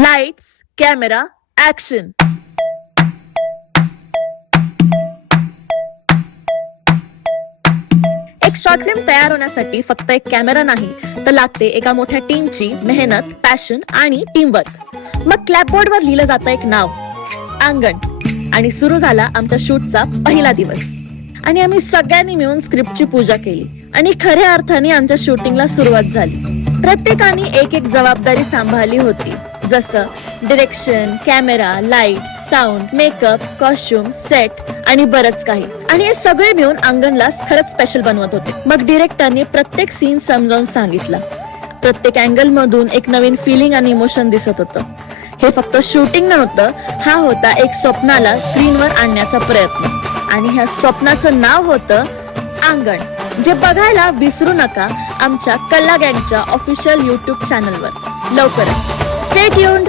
Lights, camera, action. एक short film तयार होण्यासाठी फक्त एक कॅमेरा नाही तर लागते एका मोठ्या टीमची मेहनत, पॅशन आणि टीमवर्क. मग क्लॅपबोर्ड वर लिहिलं जातं एक नाव, अंगण. आणि सुरू झाला आमच्या शूटचा पहिला दिवस. आणि आम्ही सगळ्यांनी मिळून स्क्रिप्टची पूजा केली आणि खऱ्या अर्थाने आमच्या शूटिंगला सुरुवात झाली. प्रत्येकाने एक एक जबाबदारी सांभाळली होती, जसं direction, camera, light, sound, makeup, costume, set आणि बरंच काही. आणि हे सगळे मिळून अंगणला खरंच स्पेशल बनवत होते. मग डिरेक्टरने प्रत्येक सीन समजावून सांगितला. प्रत्येक अँगल मधून एक नवीन फिलिंग आणि इमोशन दिसत होतं. हे फक्त शूटिंग नव्हतं, हा होता एक स्वप्नाला स्क्रीनवर आणण्याचा प्रयत्न. आणि ह्या स्वप्नाचं नाव होतं अंगण, जे बघायला विसरू नका आमच्या कल्ला गँगच्या ऑफिशियल YouTube चॅनलवर लवकरच. Stay tuned.